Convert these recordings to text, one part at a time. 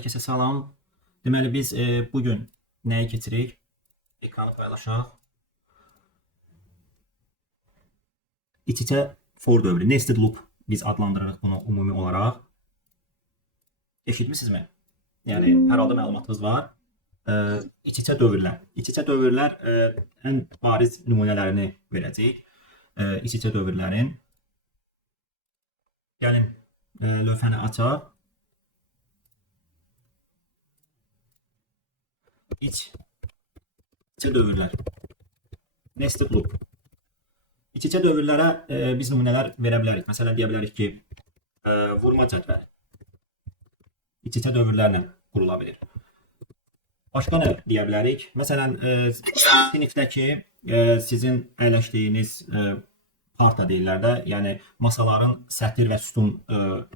Hər kəsə salam. Deməli biz bugün nəyi keçirik? Ekranı paylaşaq. İç-içə for dövrü, nested loop biz adlandırırıq bunu ümumi olaraq. Eşitmisinizmi? Yəni hər halda məlumatınız var. İç-içə dövrlər. İç-içə dövrlər ən bariz nümunələrini verəcəyik. İç-içə dövrlərin. Gəlin lövhəni açaq. İç-içə dövrlər. Nested loop. İç-içə dövrlərə biz nümunələr verə bilərik. Məsələn, deyə bilərik ki, vurma cədvəli İç-içə dövrlərlə qurula bilir. Başqa nə deyə bilərik? Məsələn, sinifdəki sizin əyləşdiyiniz parta deyirlər də, yəni masaların sətr və sütun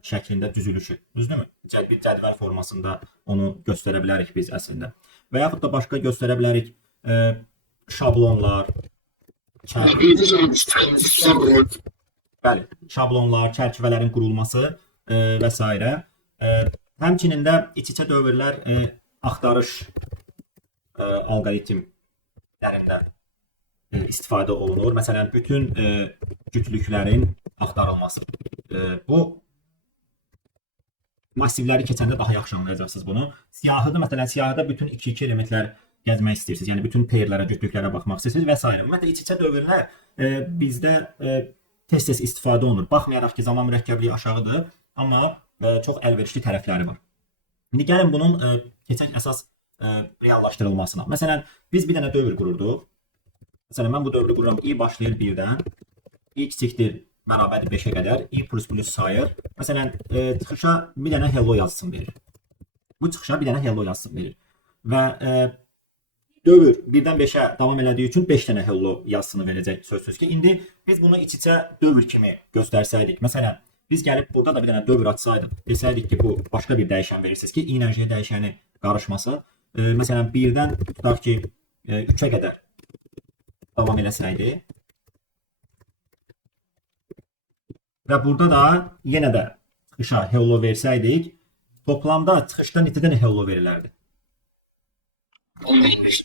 şəklində düzülüşü. Düzdürmü? Bir cədvəl formasında onu göstərə bilərik biz əslində. Və yaxud da başqa göstərə bilərik şablonlar, şablonlar, çərçivələrin qurulması və s. Həmçinin də iç-içə dövrlər axtarış alqoritmlərində istifadə olunur. Məsələn, bütün cütlüklərin axtarılması. Bu massivləri keçəndə daha yaxşı anlayacaqsınız bunu. Siyahıda, məsələn, siyahıda bütün 2-2 elementlər gəzmək istəyirsiniz. Yəni bütün pairlərə, cütlüklərə baxmaq istəyirsiniz və s. Ümumiyyətlə, iç-içə dövrlər bizdə tez-tez istifadə olunur. Baxmayaraq ki, zaman mürəkkəbliyi aşağıdır, amma çox əlverişli tərəfləri var. İndi gəlin bunun keçək əsas reallaşdırılmasına. Məsələn, biz bir dənə dövr qururduq. Məsələn, mən bu dövrü qururam. I başlayır 1-dən. I kiçikdir, bərabərdir 5-ə qədər. I plus sayır. Məsələn, çıxışa bir dənə hello yazısını verir. Bu çıxışa bir dənə hello yazısını verir. Və dövr 1-dən 5-ə davam elədiyi üçün 5 dənə hello yazısını verəcək sözsüz ki. İndi biz bunu iç-içə dövr kimi göstərsəydik. Məsələn, biz gəlib burada da bir dənə dövr açsaydıq. Desəydik ki, bu başqa bir dəyişən verirsiniz ki, i ilə j dəyişəni qarışmasın. Məsələn, 1-dən tutaq ki, 3-ə qədər davam eləsəydi. Və burada da yenə də çıxışa hello versəydik, toplamda çıxışda neçə dənə hello verilərdi? 15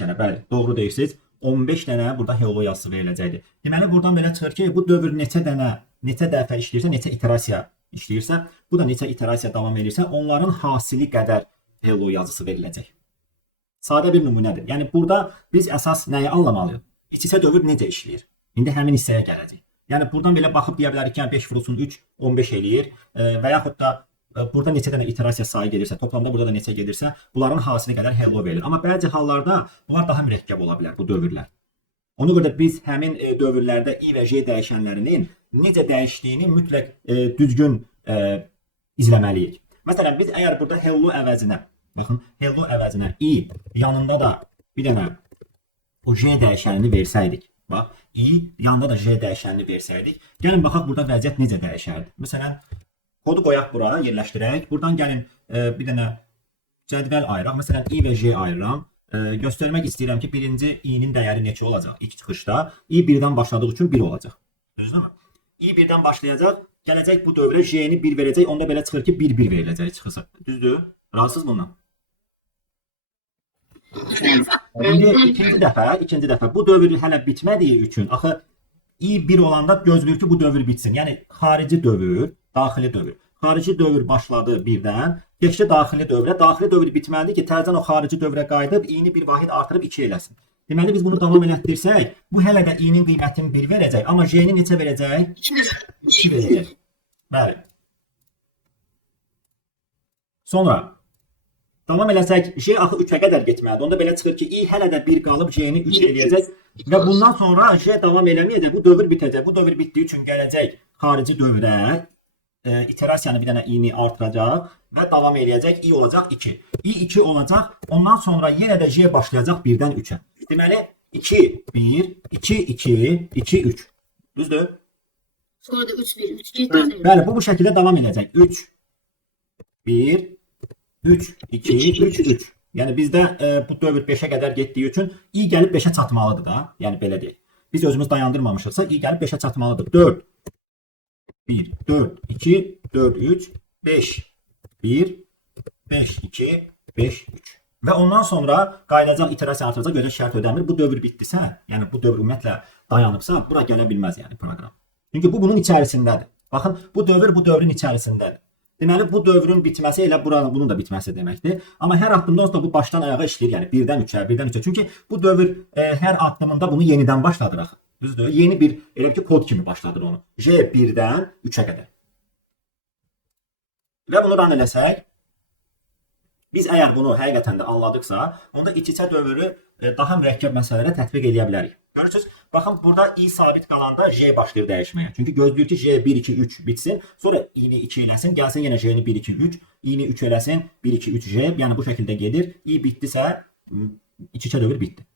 dənə, bəli, doğru deyirsiniz. 15 dənə burada hello yazısı veriləcəkdir. Deməli, buradan belə çıxır ki, bu dövr neçə dəfə işləyirsə, neçə iterasiya işləyirsə, bu da neçə iterasiya davam edirsə, onların hasili qədər hello yazısı veriləcək. Sadə bir nümunədir. Yəni, burada biz əsas nəyi anlamalıyıq? İç-içə dövr necə işləyir? İndi həmin hissəyə gələcək. Yəni, buradan belə baxıb deyə bilərik ki, 5 vurulsun 3, 15 eləyir və yaxud da burada neçə dənə iterasiya sayı gedirsə, toplamda burada da neçə gedirsə, bunların hasili qədər hello verilir. Amma bəzi hallarda bunlar daha mürəkkəb ola bilər, bu dövrlər. Ona görə biz həmin dövrlərdə i və j dəyişənlərinin necə dəyişdiyini mütləq düzgün izləməliyik. Məsələn, biz əgər burada hello əvəzinə, baxın, hello əvəzinə i yanında da bir dənə o j dəyişənini versəydik, bax, i yanında da j dəyişənini versəydik, gəlin baxaq burada vəziyyət necə dəyişərdi. Məsələn, kodu qoyaq bura, yerləşdirək. Buradan gəlin bir dənə cədvəl ayıraq. Məsələn, i və j ayırıram. Göstərmək istəyirəm ki, birinci i-nin dəyəri neçə olacaq ilk çıxışda? i 1-dən başladığı üçün 1 olacaq. Düzdürmü? i 1-dən başlayacaq, gələcək bu dövrə j-ni 1 verəcək, onda belə çıxır ki, 1-1 veriləcək çıxışı. Düzdür? Razısınız bundan? İndi ikinci dəfə bu dövr hələ bitmədiyi üçün, axı i 1 olanda gözləyir ki, bu dövr bitsin. Yəni, xarici dövr, daxili dövr. Xarici dövr başladı 1-dən, keçdi daxili dövrə. Daxili dövr bitməlidir ki, təzədən o xarici dövrə qayıdıb, i-ni bir vahid artırıb 2 eləsin. Deməli, biz bunu davam elətdirsək, bu hələ də i-nin qiymətini 1 verəcək, amma j-ni neçə verəcək? 2 verəcək. Bəli. Sonra, davam eləsək, j axı 3-ə qədər getməlidir. Onda belə çıxır ki, i hələ də 1 qalıb, j-ni 3 eləyəcək və bundan sonra j davam eləməyəcək, bu dövr bitəcək. Bu dövr bitdiyi üçün gələcək xarici dövrə, iterasiyanı bir dənə i-ni artıracaq və davam eləyəcək, i olacaq 2. i 2 olacaq, ondan sonra yenə də j başlayacaq 1-dən 3-ə. Deməli, 2, 1, 2, 2, 2, 3. Düzdür? Sonra da 3, 1, 3, 2, Bəli, bu şəkildə davam edəcək. 3, 1, 3, 2, 3, 3. Yəni, bizdə bu dövr 5-ə qədər getdiyi üçün i gəlib 5-ə çatmalıdır da. Yəni, belə deyək. Biz özümüz dayandırmamışıqsa, i gəlib 5-ə çatmalıdır. 4, 1, 4, 2, 4, 3, 5. 1, 5, 2, 5, 3. Və ondan sonra qayıdacaq, iterasiya artıracaq, gözə şərt ödəmir. Bu dövr bitdisə, yəni bu dövr ümumiyyətlə dayanıbsa, bura gələ bilməz yəni proqram. Çünki bu bunun içərisindədir. Baxın, bu dövr bu dövrün içərisindədir. Deməli, bu dövrün bitməsi elə buranın, bunun da bitməsi deməkdir. Amma hər addımda onsuz da bu başdan ayağa işləyir, yəni 1-dən 3-ə, 1-dən 3-ə. Çünki bu dövr hər addımında bunu yenidən başladırıq. Düzdür? Yeni bir elə ki kod kimi başladır onu. J 1-dən 3-ə qədər. Və bunu run eləsək, biz əgər bunu həqiqətən də anladıqsa, onda iç-içə dövrü daha mürəkkəb məsələlərə tətbiq edə bilərik. Görürsüz? Baxın, burada i sabit qalanda j başlayır dəyişməyə. Çünki gözləyir ki, j 1 2 3 bitsin, sonra i-ni 2 eləsin, gəlsin yenə j-ni 1 2 3, i-ni 3 eləsin, 1 2 3 j, yəni bu şəkildə gedir. i bitdisə, iç-içə dövr bitdi.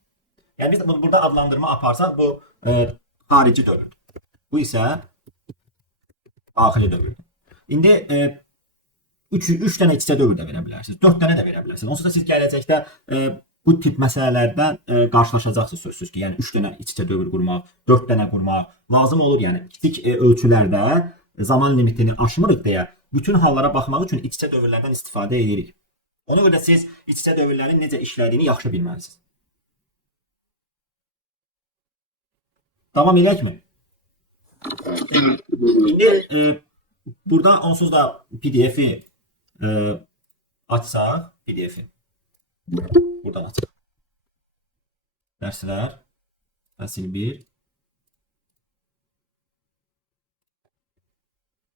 Yəni biz burada adlandırma aparsaq, bu xarici dövrdür. Bu isə daxili dövrdür. İndi 3 dənə iç-içə dövr də verə bilərsiniz. 4 dənə də verə bilərsiniz. Onsuz da siz gələcəkdə bu tip məsələlərdən qarşılaşacaqsınız sözsüz ki, yəni 3 dənə iç-içə dövr qurmaq, 4 dənə qurmaq lazım olur. Yəni kiçik ölçülərdə zaman limitini aşmırıq deyə bütün hallara baxmaq üçün iç-içə dövrlərdən istifadə edirik. Ona görə də siz iç-içə dövrlərin necə işlədiyini yaxşı bilməlisiniz. Davam edəkmi? İndi burada onsuz da PDF-i açsaq, PDF-i buradan açaq. Dərslər, fəsil 1,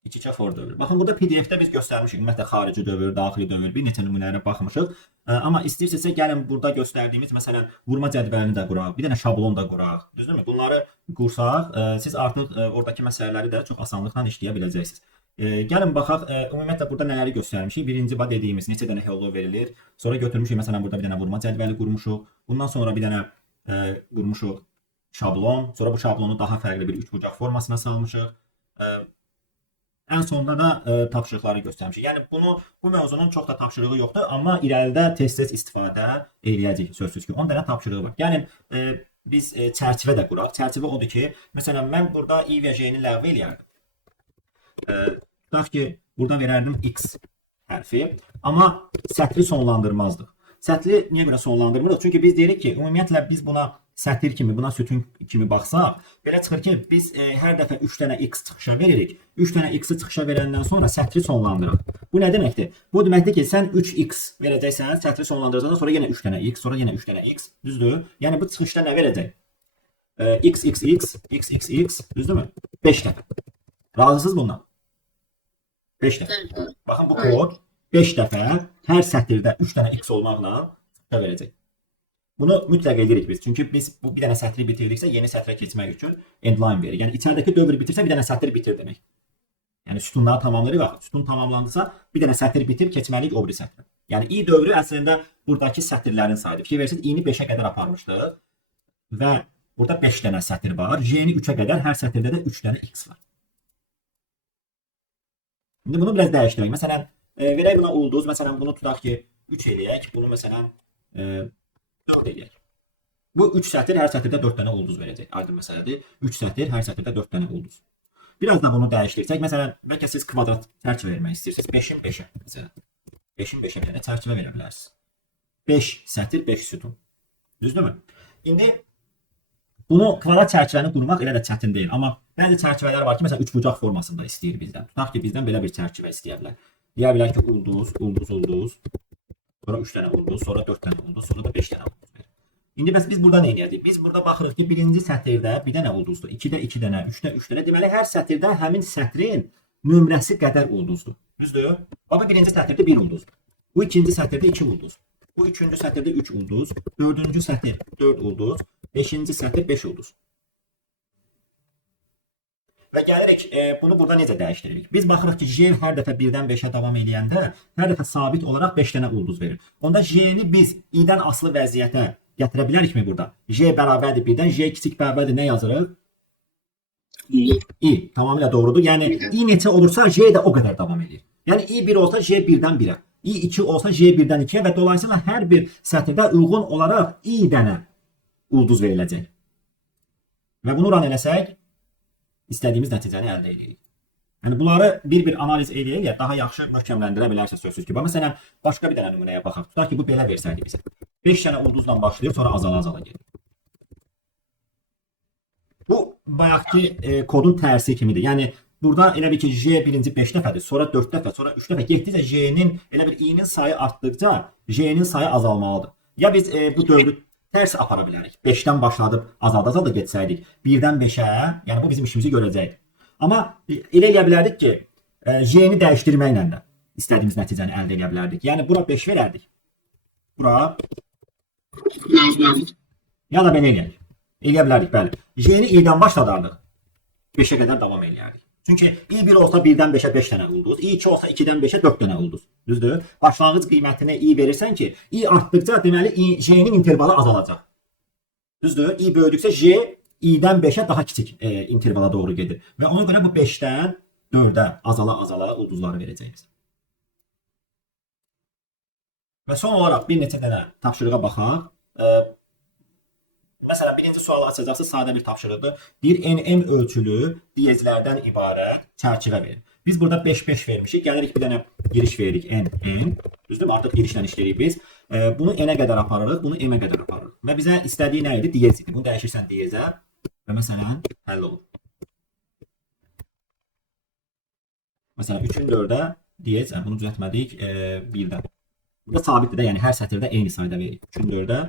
iç-içə for dövrü. Baxın, burada PDF-də biz göstərmişik, ümumiyyətlə xarici dövr, daxili dövr, bir neçə nümunələrə baxmışıq. Amma istəyirsinizsə gəlin burada göstərdiyimiz, məsələn, vurma cədvəlini də quraq, bir dənə şablon da quraq. Düzdürmü? Bunları qursaq, siz artıq oradakı məsələləri də çox asanlıqla işləyə biləcəksiniz. Gəlin baxaq, ümumiyyətlə burada nələri göstərmişik? Birinci dediyimiz neçə dənə hello verilir. Sonra götürmüşük, məsələn, burada bir dənə vurma cədvəli qurmuşuq. Bundan sonra bir dənə qurmuşuq şablon. Sonra bu şablonu daha fərqli bir üçbucaq formasına salmışıq. Ən sonunda da tapşırıqları göstərmişik. Yəni bu mövzunun çox da tapşırığı yoxdur, amma irəlidə tez-tez istifadə eləyəcəyik sözsüz ki. 10 dənə tapşırığı var. Gəlin biz çərçivə də quraq. Çərçivə odur ki, məsələn, mən burada i və j-ni ləğv eləyərdim. Tutaq ki, burada verərdim x hərfi, amma sətri sonlandırmazdıq. Sətri niyə görə sonlandırmırıq? Çünki biz deyirik ki, ümumiyyətlə biz buna sətir kimi, buna sütun kimi baxsaq, belə çıxır ki, biz hər dəfə 3 dənə x çıxışa veririk. 3 dənə x-i çıxışa verəndən sonra sətri sonlandıraq. Bu nə deməkdir? Bu deməkdir ki, sən 3x verəcəksən, sətri sonlandıracaqsan, sonra yenə 3 dənə x, sonra yenə 3 dənə x, düzdür? Yəni bu çıxışda nə verəcək? X, x, x, x, x, x, düzdürmü? 5 dəfə. Razısınız bundan? 5 dəfə. Baxın, bu kod 5 dəfə hər sətirdə 3 dənə x olmaqla çıxışa verəcək. Bunu mütləq edirik biz. Çünki biz bu bir dənə sətri bitirdiksə, yeni sətrə keçmək üçün endline verir. Yəni içəridəki dövr bitirsə, bir dənə sətr bitir demək. Yəni sütunları tamamlayırıq. Bax, sütun tamamlandısa, bir dənə sətr bitir, keçməliyik o biri sətrə. Yəni i dövrü əslində buradakı sətirlərin sayıdır. Fikir versiniz, i-ni 5-ə qədər aparmışdıq və burada 5 dənə sətr var. J-ni 3-ə qədər, hər sətirdə də 3 dənə x var. İndi bunu biraz dəyişdirək. Məsələn, verək buna ulduz. Məsələn, bunu tutaq ki, 3 eləyək. Bunu məsələn 4 eləyək. Bu 3 sətir, hər sətirdə 4 dənə ulduz verəcək. Aydın məsələdir. 3 sətir, hər sətirdə 4 dənə ulduz. Biraz da bunu dəyişdirsək. Məsələn, bəlkə siz kvadrat çərçivə vermək istəyirsiniz. 5-in 5-ə. Məsələn, 5-in 5-ə bir dənə çərçivə verə bilərsiniz. 5 sətir, 5 sütun. Düzdürmü? İndi bunu kvadrat çərçivəni qurmaq elə də çətin deyil. Amma bəzi çərçivələr var ki, məsələn, üçbucaq formasında istəyir bizdən. Tutaq ki, bizdən belə bir çərçivə istəyirlər. Deyə bilər ki, ulduz, ulduz, ulduz. Sonra 3 dənə ulduz, sonra 4 dənə ulduz, sonra da 5 dənə ulduz verir. İndi bəs biz burada nə edəcəyik? Biz burada baxırıq ki, birinci sətirdə bir dənə ulduzdur, 2-də 2 dənə, 3-də 3 dənə. Deməli, hər sətirdə həmin sətrin nömrəsi qədər ulduzdur. Düzdür? Bu birinci sətirdə 1 ulduzdur. Bu ikinci sətirdə 2 ulduz. Bu üçüncü sətirdə 3 ulduz. Dördüncü sətir 4 ulduz. Beşinci sətir 5 ulduz. Və gəlirik, bunu burada necə dəyişdiririk? Biz baxırıq ki, j hər dəfə 1-dən 5-ə davam eləyəndə hər dəfə sabit olaraq 5 dənə ulduz verir. Onda j-ni biz i-dən asılı vəziyyətə gətirə bilərikmi burada? J bərabərdir 1-dən, j kiçik bərabərdir nə yazırıq? I. Tamamilə doğrudur. Yəni i neçə olursa j də o qədər davam edir. Yəni i 1 olsa j 1-dən 1-ə, i 2 olsa j 1-dən 2-yə və dolayısıyla hər bir sətirdə uyğun olaraq i dənə ulduz veriləcək. Və bunu run eləsək, istədiyimiz nəticəni əldə edirik. Yəni bunları bir-bir analiz eləyə daha yaxşı möhkəmləndirə bilərsiniz sözsüz ki. Məsələn, başqa bir dənə nümunəyə baxaq. Tutaq ki, bu belə versəydi bizə. 5 dənə ulduzla başlayır, sonra azala-azala gedir. Bu bayaqki kodun tərsi kimidir. Yəni burada elə bir ki, J birinci 5 dəfədir, sonra 4 dəfə, sonra 3 dəfə getdikcə J-nin elə bir i-nin sayı artdıqca J-nin sayı azalmalıdır. Ya biz bu dövrü tərs apara bilərik. 5-dən başladıb azalda-azalda getsəydik, 1-dən 5-ə, yəni bu bizim işimizi görəcəkdi. Amma elə eləyə bilərdik ki, J-ni dəyişdirməklə də istədiyimiz nəticəni əldə edə bilərdik. Yəni bura 5 verərdik. Bura ya da belə eləyək. Eləyə bilərdik, bəli. J-ni i-dən başladardıq. 5-ə qədər davam eləyərdik. Çünki i1 olsa 1-dən 5-ə 5 dənə ulduz, i2 olsa 2-dən 5-ə 4 dənə ulduz. Düzdür? Başlanğıc qiymətini i verirsən ki, i artdıqca deməli J-nin intervalı azalacaq. Düzdür? I böyüdükcə J i-dən 5-ə daha kiçik intervala doğru gedir. Və ona görə bu 5-dən 4-ə azala-azala ulduzları verəcək bizə. Və son olaraq bir neçə dənə tapşırığa baxaq. Məsələn, birinci sualı açacaqsa sadə bir tapşırıqdır. Deyir, NM ölçülü diyezlərdən ibarət çərçivə verin. Biz burada 5-5 vermişik. Gəlirik bir dənə giriş veririk NM. Düzdür? Artıq girişlə işləyirik biz. Bunu N-ə qədər aparırıq, bunu M-ə qədər aparırıq. Və bizə istədiyi nə idi? Diyez idi. Bunu dəyişirsən diyezə və məsələn, həll olur. Məsələn, 3-ün 4-ə diyez, bunu düzəltmədik, 1-də. Burada sabitdir də, yəni hər sətirdə eyni sayda veririk. 3-ün 4-ə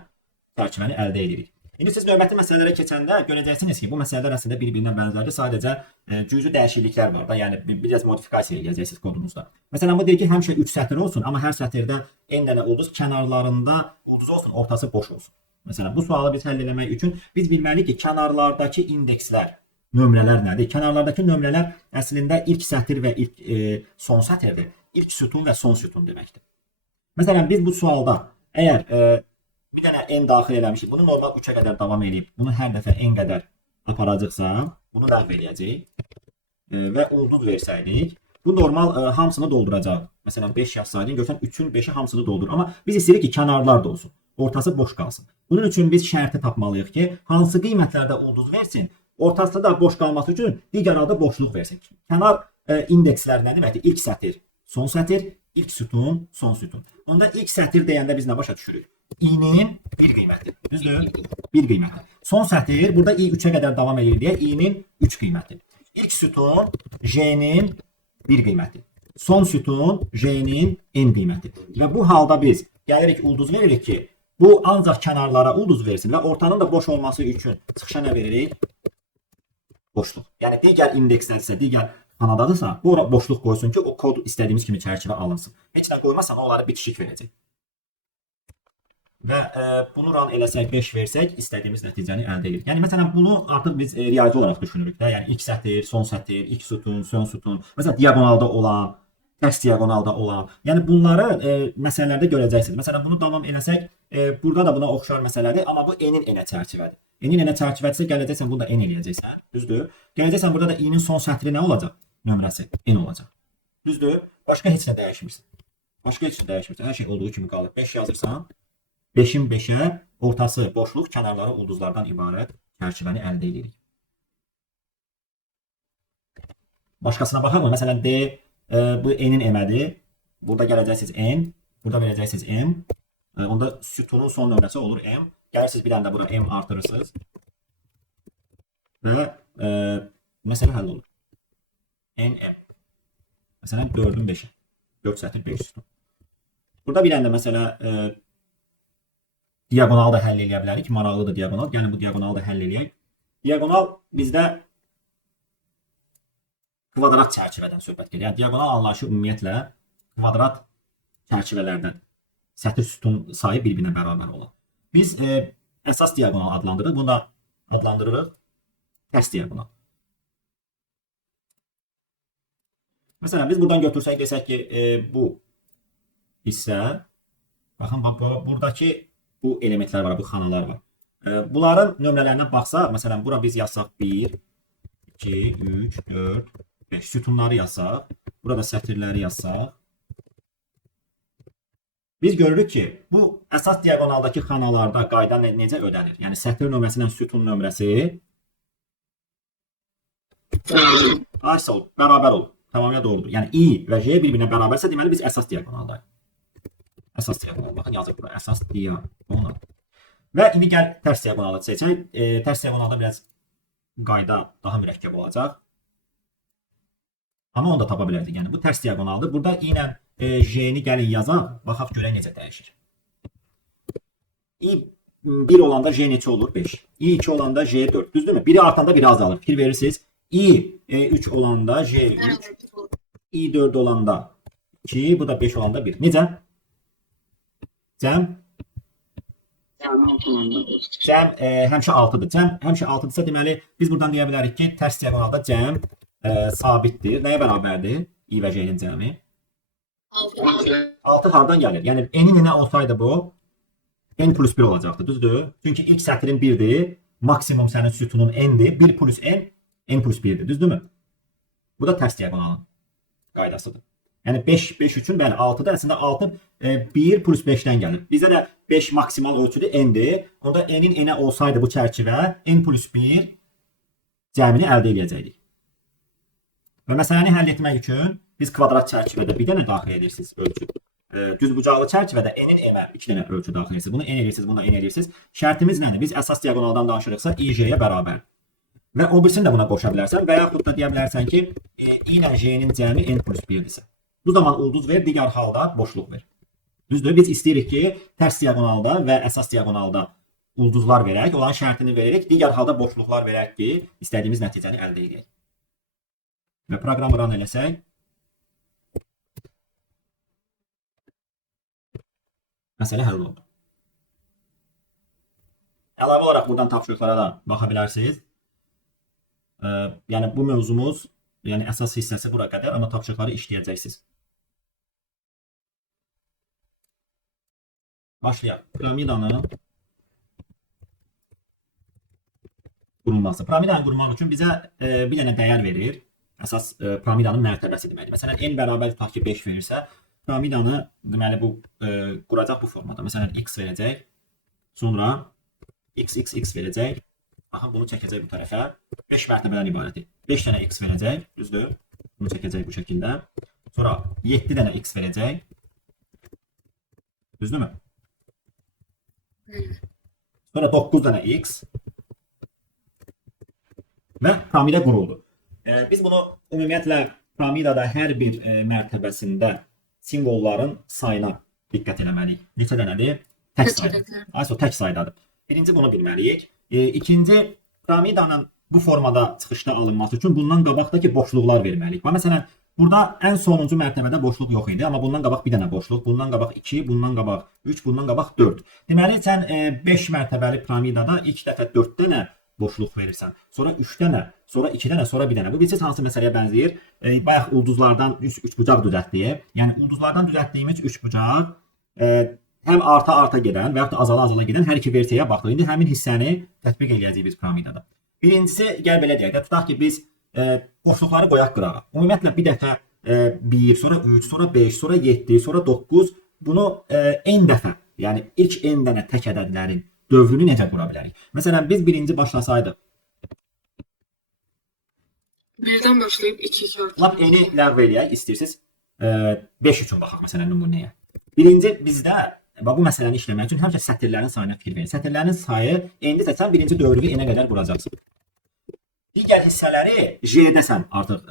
çərçivəni əldə edirik. İndi siz növbəti məsələlərə keçəndə görəcəksiniz ki, bu məsələlər əslində bir-birinə bənzərdir. Sadəcə cüzi dəyişikliklər var da, yəni biraz modifikasiya edəcəksiniz kodunuzda. Məsələn, bu deyir ki, həmişə 3 sətir olsun, amma hər sətirdə n dənə ulduz, kənarlarında ulduz olsun, ortası boş olsun. Məsələn, bu sualı biz həll etmək üçün biz bilməliyik ki, kənarlardakı indekslər, nömrələr nədir? Kənarlardakı nömrələr əslində ilk sətir və ilk son sətirdir. İlk sütun və son sütun deməkdir. Məsələn, biz bu sualda əgər bir dənə n daxil eləmişik. Bunu normal 3-ə qədər davam edib, bunu hər dəfə n qədər aparacaqsa, bunu ləğv eləyəcəyik və ulduz versəydik, bu normal hamısını dolduracaq. Məsələn, 5 yazsaydın, görsən 3-ün 5-i hamısını doldurur. Amma biz istəyirik ki, kənarlar da olsun, ortası boş qalsın. Bunun üçün biz şərti tapmalıyıq ki, hansı qiymətlərdə ulduz versin, ortası da boş qalması üçün digər halda boşluq versin. Kənar indekslər nə deməkdir? İlk sətir, son sətir, ilk sütun, son sütun. Onda ilk sətir deyəndə biz nə başa düşürük? i-nin 1 qiyməti. Düzdür? 1 qiyməti. Son sətir, burada i 3-ə qədər davam edir deyə i-nin 3 qiyməti. İlk sütun j-nin 1 qiyməti. Son sütun j-nin n qiyməti. Və bu halda biz gəlirik ulduz veririk ki, bu ancaq kənarlara ulduz versin və ortanın da boş olması üçün çıxışa nə veririk? Boşluq. Yəni digər indekslərsə, digər xanadadırsa, bu boşluq qoysun ki, o kod istədiyimiz kimi çərçivə alınsın. Heç nə qoymazsan, onları bitişik verəcək. Və bunu run eləsək, 5 versək, istədiyimiz nəticəni əldə edirik. Yəni, məsələn, bunu artıq biz riyazi olaraq düşünürük də. Yəni, ilk sətir, son sətir, ilk sütun, son sütun. Məsələn, diagonalda olan, tərs diagonalda olan. Yəni, bunları məsələlərdə görəcəksiniz. Məsələn, bunu davam eləsək, burada da buna oxşar məsələdir, amma bu n-in n-ə çərçivədir. N-in n-ə çərçivədirsə, gələcəksən, bunu da n eləyəcəksən. Düzdür? Gələcəksən, burada da i-nin son sətri nə olacaq? Nömrəsi n olacaq. Düzdür? Başqa heç nə dəyişmirsən. Başqa heç nə dəyişmirsən. Hər şey olduğu kimi qalır. 5 yazırsan. 5-in 5-ə ortası boşluq, kənarları ulduzlardan ibarət çərçivəni əldə edirik. Başqasına baxaq mı? Məsələn, D, bu n-in m-ədir. Burada gələcəksiniz n, burada verəcəksiniz m. Onda sütunun son nömrəsi olur m. Gəlirsiniz bir dənə də bura m artırırsınız. Və məsələ həll olur. n, m. Məsələn, 4-ün 5-ə. 4 sətir 5 sütun. Burada bir dənə də məsələ diagonalı da həll eləyə bilərik. Maraqlıdır diagonal. Yəni bu diagonalı da həll eləyək. Diagonal bizdə kvadrat çərçivədən söhbət gedir. Yəni diagonal anlayışı ümumiyyətlə kvadrat çərçivələrdən sətir sütun sayı bir-birinə bərabər olan. Biz əsas diagonal adlandırırıq. Bunu da adlandırırıq tərs diagonal. Məsələn, biz buradan götürsək, desək ki, bu hissə, baxın, buradakı bu elementlər var, bu xanalar var. Bunların nömrələrinə baxsaq, məsələn, bura biz yazsaq 1, 2, 3, 4, 5 sütunları yazsaq, burada sətirləri yazsaq, biz görürük ki, bu əsas diagonaldakı xanalarda qayda necə ödənir? Yəni, sətir nömrəsi ilə sütun nömrəsi bərabər olur. tamamilə doğrudur. Yəni i və j bir-birinə bərabərsə, deməli biz əsas diaqonaldayıq. Əsas diaqonal. Baxın yazıq bura. Əsas diaqonal. Və indi gəl tərs diaqonalı seçək. Tərs diaqonalda biraz qayda daha mürəkkəb olacaq. Amma onu da tapa bilərdik. Yəni bu tərs diaqonaldır. Burada i ilə j-ni gəlin yazaq. Baxaq görək necə dəyişir. i 1 olanda j neçə olur? 5. i 2 olanda j 4. Düzdürmü? Biri artanda biri azalır. Fikir verirsiniz. i 3 olanda j 3. i 4 olanda 2. Bu da 5 olanda 1. Necə? Cəm həmişə 6-dır. Cəm həmişə 6-dırsa, deməli biz buradan deyə bilərik ki, tərs diaqonalda cəm sabitdir. Nəyə bərabərdir? i və j-nin cəmi. 6 hardan gəlir? Yəni n-in nə olsaydı bu n plus 1 olacaqdı, düzdür? Çünki ilk sətrin 1-dir, maksimum sənin sütunun n-dir. 1 plus n plus 1-dir, düzdürmü? Bu da tərs diaqonalın qaydasıdır. Yəni 5 üçün bəli 6-dır. Əslində 6 1 plus 5-dən gəlir. Bizdə də 5 maksimal ölçüdür n-dir. Onda n-in n-ə olsaydı bu çərçivə n plus 1 cəmini əldə edəcəkdik. Və məsələni həll etmək üçün biz kvadrat çərçivədə bir dənə daxil edirsiniz ölçü. Düzbucaqlı çərçivədə n-in m-ə 2 dənə ölçü daxil edirsiniz. Bunu n edirsiniz, bunu n edirsiniz. Şərtimiz nədir? Biz əsas diaqonaldan danışırıqsa i j-yə bərabər. Və o birisini də buna qoşa bilərsən və yaxud da deyə bilərsən ki, i ilə j-nin cəmi n plus 1-dirsə. Bu zaman ulduz ver, digər halda boşluq ver. Düzdür? Biz istəyirik ki, tərs diaqonalda və əsas diaqonalda ulduzlar verək, olan şərtini verərək, digər halda boşluqlar verək ki, istədiyimiz nəticəni əldə edək. Və proqramı run eləsək, məsələ həll oldu. Əlavə olaraq buradan tapşırıqlara da baxa bilərsiniz. Yəni bu mövzumuz, yəni əsas hissəsi bura qədər, amma tapşırıqları işləyəcəksiniz. Başlayaq. Piramidanın qurulması. Piramidanı qurmaq üçün bizə bir dənə dəyər verir. Əsas piramidanın mərtəbəsi deməkdir. Məsələn, n bərabər tutaq ki 5 verirsə, piramidanı deməli bu quracaq bu formada. Məsələn, x verəcək. Sonra x verəcək. Baxın, bunu çəkəcək bu tərəfə. 5 mərtəbədən ibarətdir. 5 dənə x verəcək, düzdür? Bunu çəkəcək bu şəkildə. Sonra 7 dənə x verəcək. Düzdürmü? Sonra 9 dənə x. Və piramida quruldu. Biz bunu ümumiyyətlə piramidada hər bir mərtəbəsində simvolların sayına diqqət eləməliyik. Neçə dənədir? Tək sayda. Tək saydadır. Birinci bunu bilməliyik. İkinci, piramidanın bu formada çıxışda alınması üçün bundan qabaqdakı boşluqlar verməliyik. Məsələn, burada ən sonuncu mərtəbədə boşluq yox idi, amma bundan qabaq bir dənə boşluq, bundan qabaq 2, bundan qabaq 3, bundan qabaq 4. Deməli, sən 5 mərtəbəli piramidada ilk dəfə 4 dənə boşluq verirsən, sonra 3 dənə, sonra 2 dənə, sonra 1 dənə. Bu bilsiz hansı məsələyə bənzəyir? Bayaq ulduzlardan 3 bucaq düzəltdik. Yəni ulduzlardan düzəltdiyimiz 3 bucaq həm arta gedən və yaxud da azala gedən hər iki versiyaya baxdıq. İndi həmin hissəni tətbiq edəcəyik biz piramidada. Birincisi, gəl belə deyək də, tutaq ki, biz boşluqları qoyaq qırağa. Ümumiyyətlə bir dəfə 1, sonra 3, sonra 5, sonra 7, sonra 9, bunu n dəfə, yəni ilk n dənə tək ədədlərin dövrünü necə qura bilərik? Məsələn, biz birinci başlasaydıq. Birdən başlayıb 2 artıq. Lap n-i ləğv eləyək, istəyirsiniz 5 üçün baxaq məsələn nümunəyə. Birinci bizdə bu məsələni işləmək üçün həmişə sətirlərin sayına fikir verin. Sətirlərin sayı n-dir sən birinci dövrünü n-ə qədər quracaqsın. Digər hissələri j-də sən artıq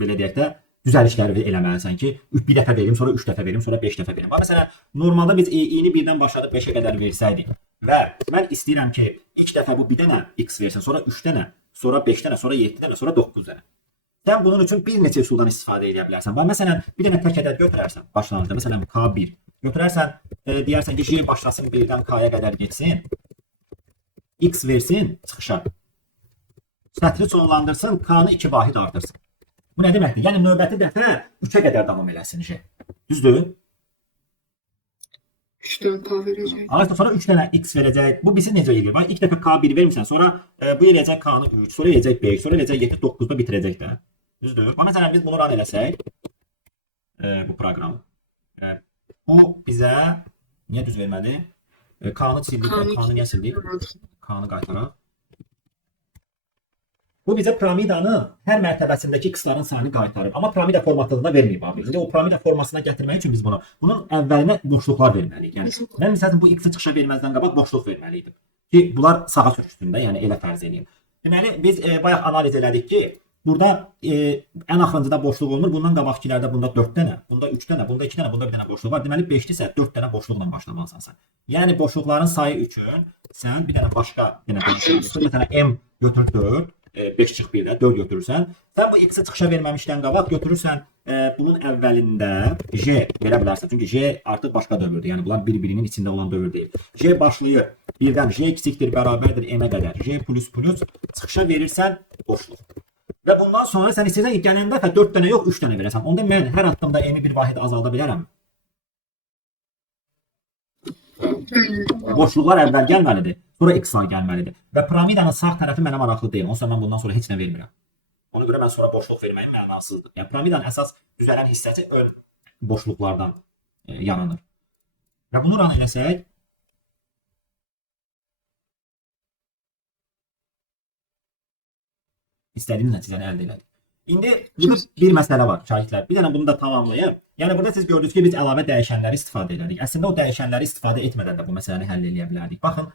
belə deyək də düzəlişləri eləməlisən ki, bir dəfə verim, sonra 3 dəfə verim, sonra 5 dəfə verim. Məsələn, normalda biz i-ni 1-dən başladıq 5-ə qədər versəydik və mən istəyirəm ki, ilk dəfə bu bir dənə x versin, sonra 3 dənə, sonra 5 dənə, sonra 7 dənə, sonra 9 dənə. Sən bunun üçün bir neçə üsuldan istifadə edə bilərsən. Məsələn, bir dənə tək ədəd götürərsən başlanğıcda, məsələn k1. Götürərsən, deyərsən ki, j başlasın 1-dən k-ya qədər getsin. X versin çıxışa. Sətri sonlandırsın, k-nı 2 vahid artırsın. Bu nə deməkdir? Yəni növbəti dəfə 3-ə qədər davam eləsin j. Düzdür? 3 dənə k verəcək. Sonra 3 dənə x verəcək. Bu bizi necə eləyir? İlk dəfə k1 vermirsən, sonra bu eləyəcək k-nı 3, sonra eləyəcək 5, sonra eləyəcək 7, 9-da bitirəcək də. Düzdür? Məsələn, biz bunu run eləsək, bu proqramı. O bizə niyə düz vermədi? K-nı sildik, K-nı niyə sildik? K-nı qaytaraq. Bu bizə piramidanın hər mərtəbəsindəki x-ların sayını qaytarır. Amma piramida formatında verməyib abi. İndi o piramida formasına gətirmək üçün biz bunun əvvəlinə boşluqlar verməliyik. Yəni mən məsələn bu x-i çıxışa verməzdən qabaq boşluq verməliydim. Ki bunlar sağa sürüşsün də, yəni elə fərz edeyim. Deməli biz bayaq analiz elədik ki, burada ən axırıncıda boşluq olmur. Bundan qabaqkilərdə bunda 4 dənə, bunda 3 dənə, bunda 2 dənə, bunda 1 dənə boşluq var. Deməli 5-dirsə 4 dənə boşluqla başlamalısan sən. Yəni boşluqların sayı üçün sən bir dənə başqa məsələn m götür 4, 5 çıx 1 də 4 götürürsən. Sən bu x-i çıxışa verməmişdən qabaq götürürsən bunun əvvəlində j verə bilərsən. Çünki j artıq başqa dövrdür. Yəni bunlar bir-birinin içində olan dövr deyil. J başlayır 1-dən j kiçikdir bərabərdir m-ə qədər. J plus plus çıxışa verirsən boşluq. Və bundan sonra sən istəyirsən ki, gələn dəfə 4 dənə yox, 3 dənə verəsən. Onda mən hər addımda m-i bir vahid azalda bilərəm. Boşluqlar əvvəl gəlməlidir, sonra x-lar gəlməlidir. Və piramidanın sağ tərəfi mənə maraqlı deyil. Onsuz mən bundan sonra heç nə vermirəm. Ona görə mən sonra boşluq verməyim mənasızdır. Yəni piramidanın əsas düzələn hissəsi ön boşluqlardan yaranır. Və bunu run eləsək, istədiyimiz nəticəni əldə elədik. İndi burada bir məsələ var şahidlər. Bir dənə bunu da tamamlayım. Yəni burada siz gördünüz ki, biz əlavə dəyişənləri istifadə elədik. Əslində o dəyişənləri istifadə etmədən də bu məsələni həll edə bilərdik. Baxın,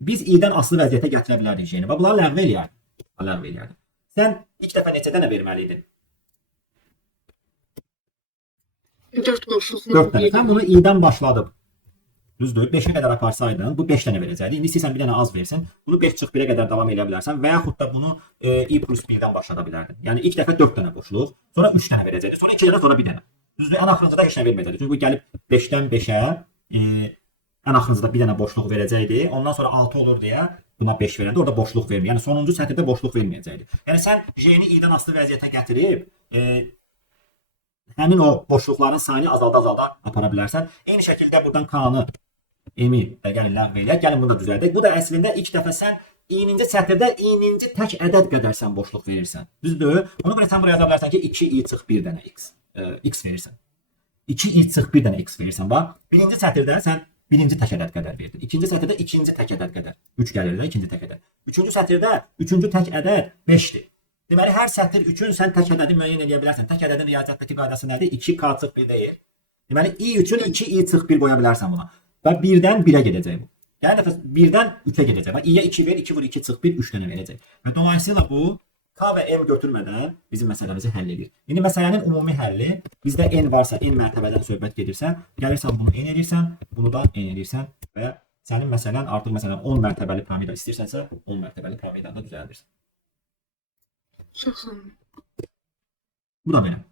biz i-dən asılı vəziyyətə gətirə bilərdik j-ni. Və bunları ləğv eləyərdik. Ləğv eləyərdik. Sən ilk dəfə neçə dənə verməli idin? 4 boşluq. 4 dənə. Sən bunu i-dən başladın. Düzdür? 5-ə qədər aparsaydın, bu 5 dənə verəcəkdi. İndi istəyirsən bir dənə az versin. Bunu 5 çıx 1-ə qədər davam edə bilərsən və yaxud da bunu i plus 1-dən başlada bilərdin. Yəni ilk dəfə 4 dənə boşluq, sonra 3 dənə verəcəkdi. Sonra 2 dənə, sonra 1 dənə. Düzdür? Ən axırıncıda heç nə verməyəcəkdi. Çünki bu gəlib 5-dən 5-ə ən axırıncıda bir dənə boşluq verəcəkdi. Ondan sonra 6 olur deyə buna 5 verəndə orada boşluq vermir. Yəni sonuncu sətirdə boşluq verməyəcəkdi. Yəni sən j-ni i-dən asılı vəziyyətə gətirib həmin o boşluqların sayını azalda apara bilərsən. Eyni şəkildə buradan k-nı m-i də gəlin ləğv eləyək. Gəlin bunu da düzəldək. Bu da əslində ilk dəfə sən i-ninci sətirdə i-ninci tək ədəd qədər sən boşluq verirsən. Düzdür? Ona görə sən buraya yaza bilərsən ki, 2i çıx 1 dənə x verirsən. 2i çıx 1 dənə x verirsən. Bax, birinci sətirdə sən birinci tək ədəd qədər verdin. İkinci sətirdə ikinci tək ədəd qədər. 3 gəlir də ikinci tək ədəd. Üçüncü sətirdə üçüncü tək ədəd 5-dir. Deməli, hər sətir üçün sən tək ədədi müəyyən edə bilərsən. Tək ədədin riyaziyyatdakı qaydası nədir? 2k çıx 1 deyil. Deməli, i üçün 2i çıx 1 qoya bilərsən buna. Və 1-dən 1-ə gedəcək bu. Yəni dəfə 1-dən 3-ə gedəcək. Və i-yə 2 ver, 2 vur 2 çıx 1, 3 dənə verəcək. Və dolayısıyla bu k və m götürmədən bizim məsələmizi həll edir. İndi məsələnin ümumi həlli bizdə n varsa, n mərtəbədən söhbət gedirsə, gəlirsən bunu n edirsən, bunu da n edirsən və sənin məsələn artıq məsələn 10 mərtəbəli piramida istəyirsənsə, 10 mərtəbəli piramidanı da düzəldirsən. Çox sağ olun. Bu da belə.